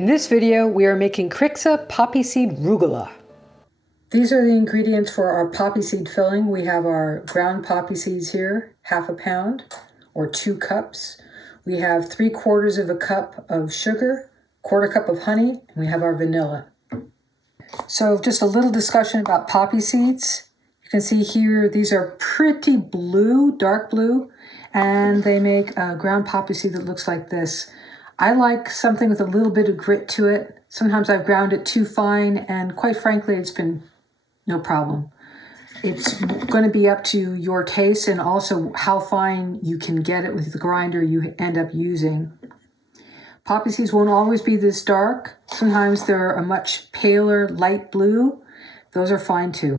In this video, we are making Crixa Poppyseed Rugelach. These are the ingredients for our poppy seed filling. We have our ground poppy seeds here, ½ pound or 2 cups. We have 3/4 cup of sugar, 1/4 cup of honey, and we have our vanilla. So just a little discussion about poppy seeds. You can see here, these are pretty blue, dark blue, and they make a ground poppy seed that looks like this. I like something with a little bit of grit to it. Sometimes I've ground it too fine, and quite frankly, it's been no problem. It's going to be up to your taste and also how fine you can get it with the grinder you end up using. Poppy seeds won't always be this dark. Sometimes they're a much paler, light blue. Those are fine too.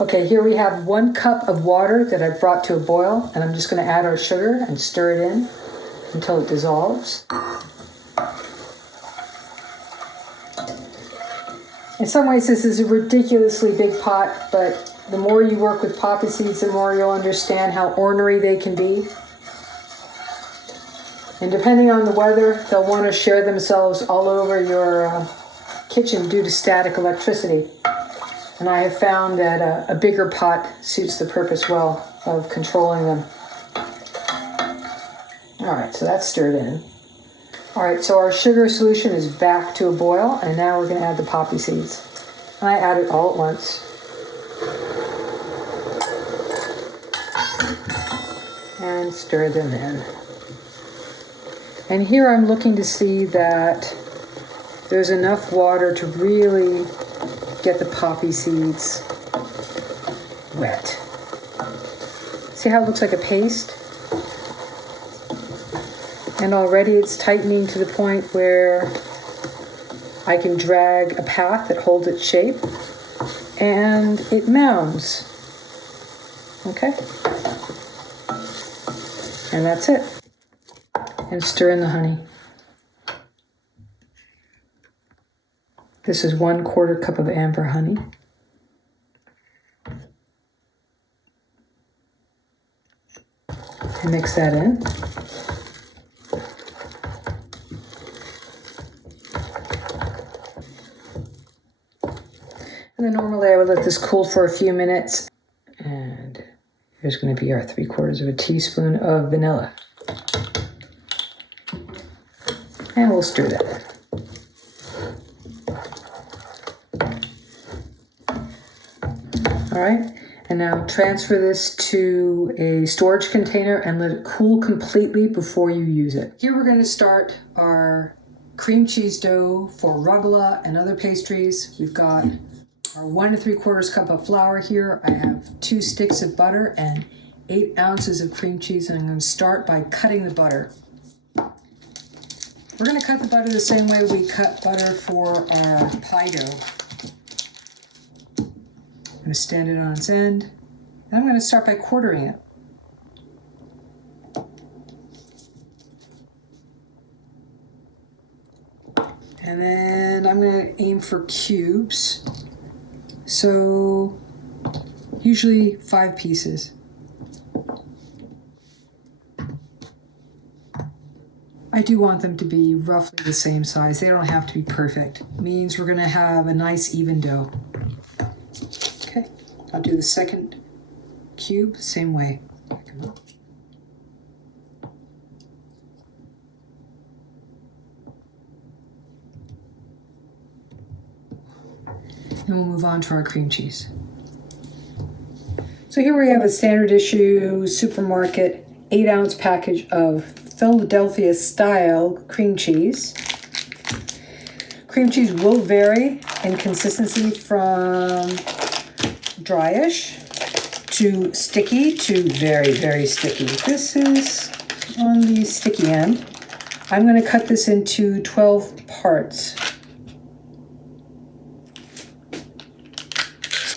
Okay, here we have 1 cup of water that I've brought to a boil, and I'm just going to add our sugar and stir it in until it dissolves. In some ways, this is a ridiculously big pot, but the more you work with poppy seeds, the more you'll understand how ornery they can be. And depending on the weather, they'll want to share themselves all over your kitchen due to static electricity. And I have found that a bigger pot suits the purpose well of controlling them. All right, so that's stirred in. All right, so our sugar solution is back to a boil, and now we're going to add the poppy seeds. And I add it all at once. And stir them in. And here I'm looking to see that there's enough water to really get the poppy seeds wet. See how it looks like a paste? And already it's tightening to the point where I can drag a path that holds its shape, and it mounds. Okay? And that's it. And stir in the honey. This is 1/4 cup of amber honey. And mix that in. And then normally I would let this cool for a few minutes. And here's going to be our 3/4 teaspoon of vanilla. And we'll stir that. All right, and now transfer this to a storage container and let it cool completely before you use it. Here we're going to start our cream cheese dough for rugelach and other pastries. We've got our 1 3/4 cup of flour here. I have 2 sticks of butter and 8 ounces of cream cheese, and I'm going to start by cutting the butter. We're going to cut the butter the same way we cut butter for our pie dough. I'm going to stand it on its end, and I'm going to start by quartering it. And then I'm going to aim for cubes. So usually 5 pieces. I do want them to be roughly the same size. They don't have to be perfect. It means we're going to have a nice even dough. Okay, I'll do the second cube same way. And we'll move on to our cream cheese. So here we have a standard issue supermarket 8-ounce package of Philadelphia style cream cheese. Cream cheese will vary in consistency from dryish to sticky to very, very sticky. This is on the sticky end. I'm going to cut this into 12 parts.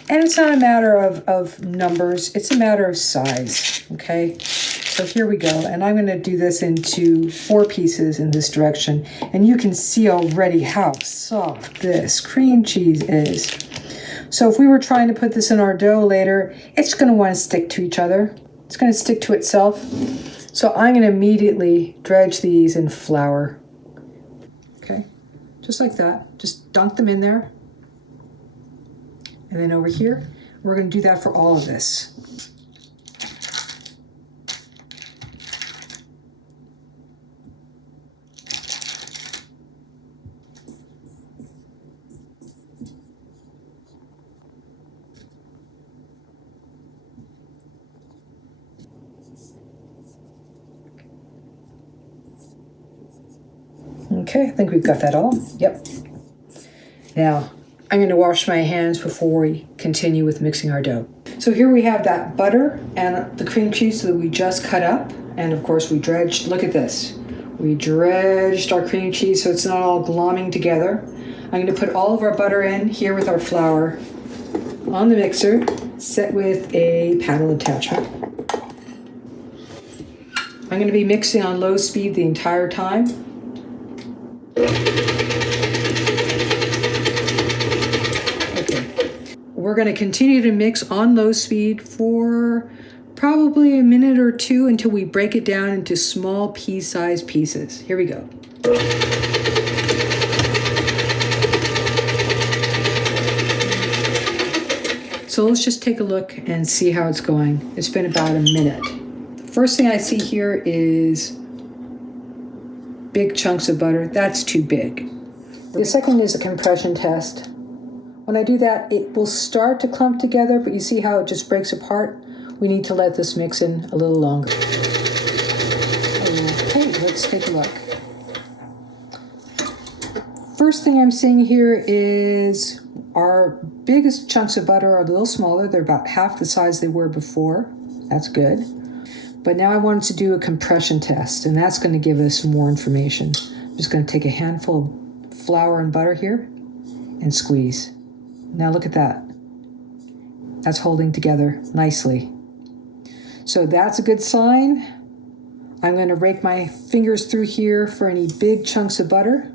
And it's not a matter of numbers, it's a matter of size, okay? So here we go, and I'm gonna do this into 4 pieces in this direction, and you can see already how soft this cream cheese is. So if we were trying to put this in our dough later, it's gonna wanna stick to each other. It's gonna stick to itself. So I'm gonna immediately dredge these in flour. just like that. Just dunk them in there. And then over here, we're going to do that for all of this. Okay, I think we've got that all. Yep. Now, I'm going to wash my hands before we continue with mixing our dough. So here we have that butter and the cream cheese that we just cut up. And of course we dredged, look at this. We dredged our cream cheese so it's not all glomming together. I'm going to put all of our butter in here with our flour on the mixer, set with a paddle attachment. I'm going to be mixing on low speed the entire time. We're going to continue to mix on low speed for probably a minute or two until we break it down into small pea-sized pieces. Here we go. So let's just take a look and see how it's going. It's been about a minute. The first thing I see here is big chunks of butter. That's too big. The second is a compression test. When I do that, it will start to clump together, but you see how it just breaks apart? We need to let this mix in a little longer. Okay, let's take a look. First thing I'm seeing here is our biggest chunks of butter are a little smaller. They're about half the size they were before. That's good. But now I wanted to do a compression test, and that's going to give us more information. I'm just going to take a handful of flour and butter here and squeeze. Now look at that. That's holding together nicely. So that's a good sign. I'm going to rake my fingers through here for any big chunks of butter.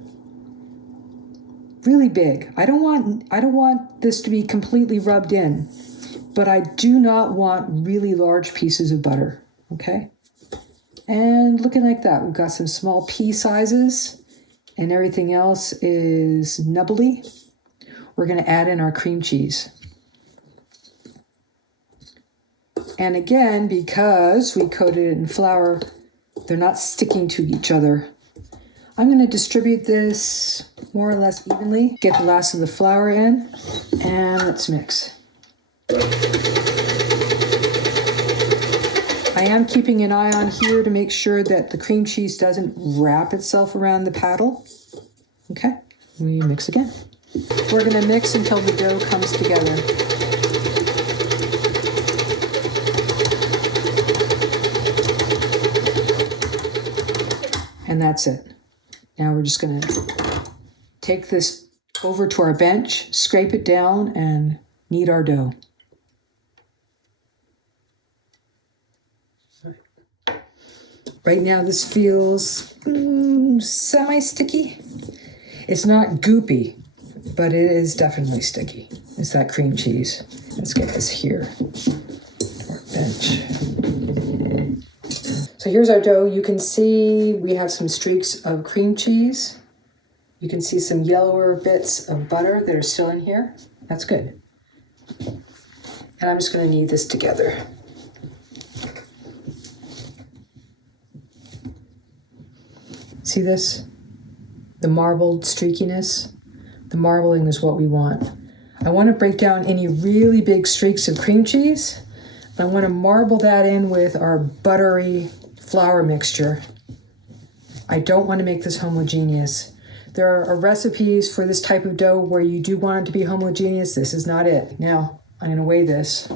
Really big. I don't want this to be completely rubbed in, but I do not want really large pieces of butter. Okay? And looking like that, we've got some small pea sizes and everything else is nubbly. We're going to add in our cream cheese. And again, because we coated it in flour, they're not sticking to each other. I'm going to distribute this more or less evenly. Get the last of the flour in, and let's mix. I am keeping an eye on here to make sure that the cream cheese doesn't wrap itself around the paddle. Okay, we mix again. We're going to mix until the dough comes together. And that's it. Now we're just going to take this over to our bench, scrape it down, and knead our dough. Right now this feels semi-sticky. It's not goopy, but it is definitely sticky. It's that cream cheese. Let's get this here to our bench. So here's our dough. You can see we have some streaks of cream cheese. You can see some yellower bits of butter that are still in here. That's good. And I'm just going to knead this together. See this? The marbled streakiness? The marbling is what we want. I want to break down any really big streaks of cream cheese. I want to marble that in with our buttery flour mixture. I don't want to make this homogeneous. There are recipes for this type of dough where you do want it to be homogeneous. This is not it. Now, I'm going to weigh this.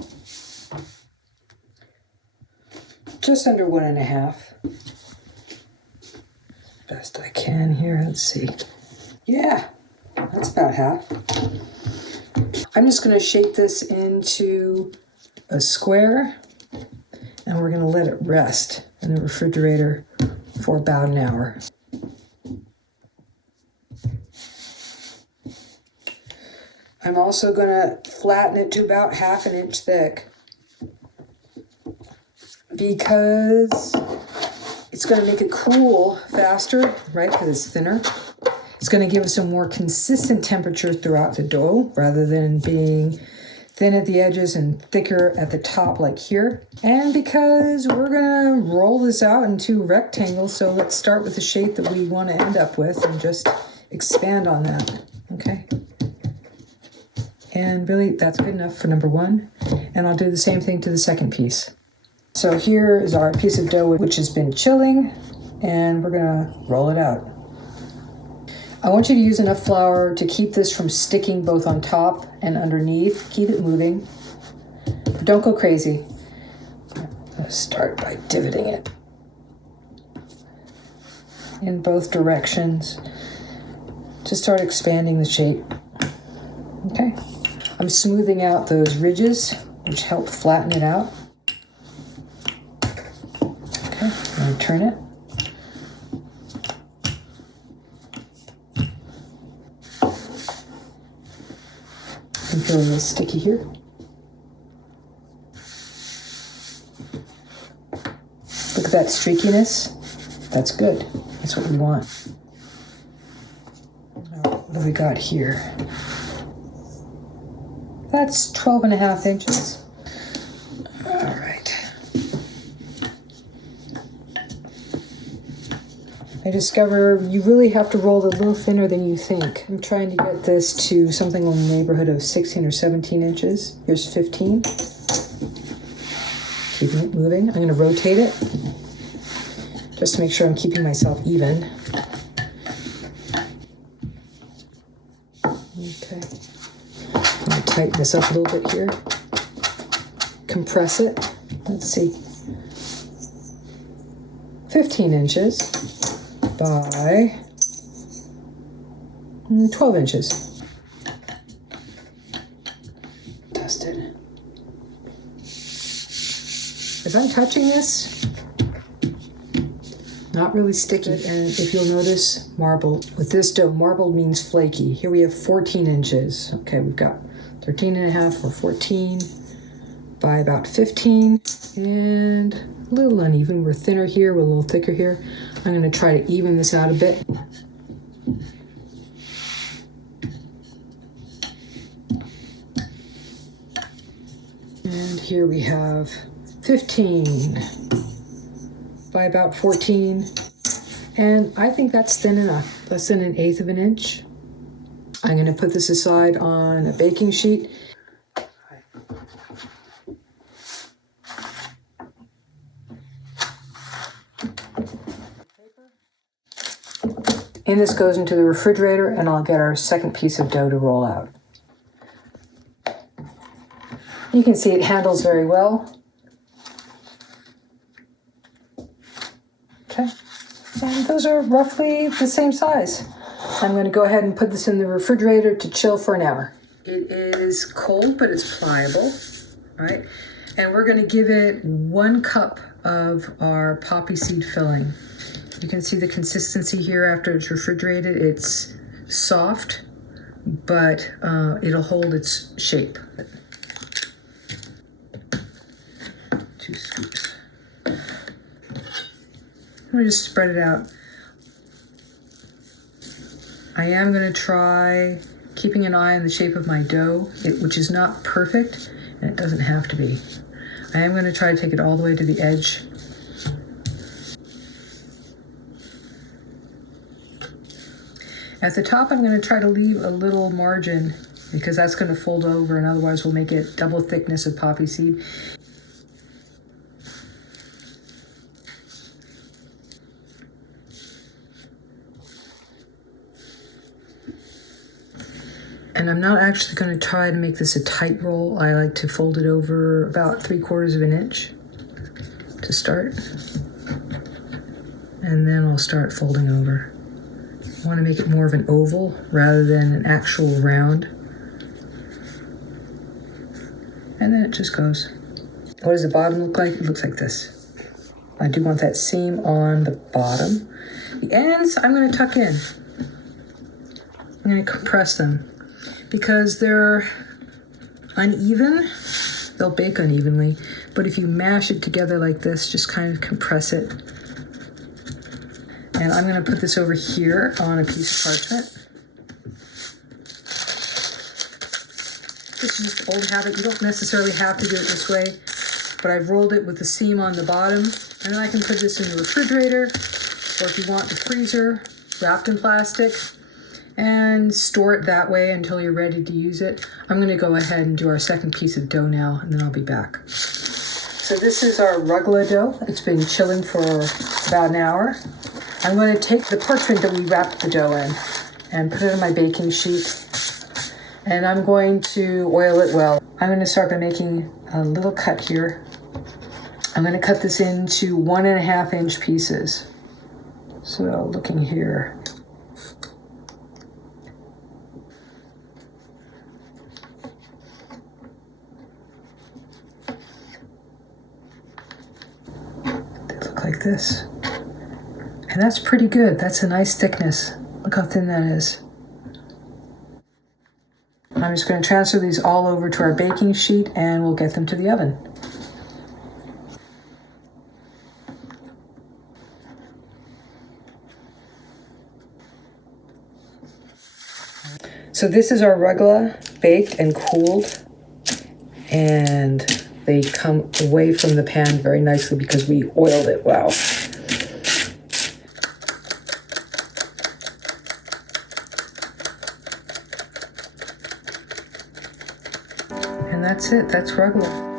Just under 1.5. Best I can here. Let's see. Yeah, that's about half. I'm just going to shape this into a square, and we're going to let it rest in the refrigerator for about an hour. I'm also going to flatten it to about 1/2 inch thick because it's going to make it cool faster, right? Because it's thinner. It's going to give us a more consistent temperature throughout the dough rather than being thin at the edges and thicker at the top like here. And because we're going to roll this out into rectangles, so let's start with the shape that we want to end up with and just expand on that. Okay. And really, that's good enough for number one. And I'll do the same thing to the second piece. So here is our piece of dough which has been chilling, and we're gonna roll it out. I want you to use enough flour to keep this from sticking both on top and underneath. Keep it moving, but don't go crazy. I'm gonna start by divoting it in both directions to start expanding the shape. Okay. I'm smoothing out those ridges, which help flatten it out. Okay, I'm going to turn it. I feel a little sticky here. Look at that streakiness. That's good. That's what we want. Now, what do we got here? That's 12.5 inches. All right. I discover you really have to roll it a little thinner than you think. I'm trying to get this to something in the neighborhood of 16 or 17 inches. Here's 15. Keeping it moving. I'm going to rotate it just to make sure I'm keeping myself even. Okay. Tighten this up a little bit here. Compress it. Let's see. 15 inches by 12 inches. Dust it. As I'm touching this, not really sticky, and if you'll notice, marble. With this dough, marble means flaky. Here we have 14 inches. Okay, we've got 13.5 or 14 by about 15, and a little uneven. We're thinner here, we're a little thicker here. I'm going to try to even this out a bit. And here we have 15 by about 14, and I think that's thin enough, less than 1/8 of an inch. I'm going to put this aside on a baking sheet. And this goes into the refrigerator, and I'll get our second piece of dough to roll out. You can see it handles very well. Okay, and those are roughly the same size. I'm going to go ahead and put this in the refrigerator to chill for an hour. It is cold, but it's pliable, right? And we're going to give it 1 cup of our poppy seed filling. You can see the consistency here after it's refrigerated. It's soft, but it'll hold its shape. 2 scoops. I'm going to just spread it out. I am going to try keeping an eye on the shape of my dough, which is not perfect, and it doesn't have to be. I am going to try to take it all the way to the edge. At the top, I'm going to try to leave a little margin because that's going to fold over, and otherwise we'll make it double thickness of poppy seed. And I'm not actually going to try to make this a tight roll. I like to fold it over about 3/4 of an inch to start. And then I'll start folding over. I want to make it more of an oval rather than an actual round. And then it just goes. What does the bottom look like? It looks like this. I do want that seam on the bottom. The ends, I'm going to tuck in. I'm going to compress them. Because they're uneven, they'll bake unevenly. But if you mash it together like this, just kind of compress it. And I'm going to put this over here on a piece of parchment. This is just old habit. You don't necessarily have to do it this way, but I've rolled it with the seam on the bottom, and then I can put this in the refrigerator, or if you want, the freezer, wrapped in plastic, and store it that way until you're ready to use it. I'm going to go ahead and do our second piece of dough now, and then I'll be back. So this is our rugelach dough. It's been chilling for about an hour. I'm going to take the parchment that we wrapped the dough in and put it on my baking sheet. And I'm going to oil it well. I'm going to start by making a little cut here. I'm going to cut this into 1.5 inch pieces. So looking here. They look like this. And that's pretty good. That's a nice thickness. Look how thin that is. I'm just going to transfer these all over to our baking sheet and we'll get them to the oven. So this is our rugelach baked and cooled, and they come away from the pan very nicely because we oiled it well. And that's it. That's rugelach.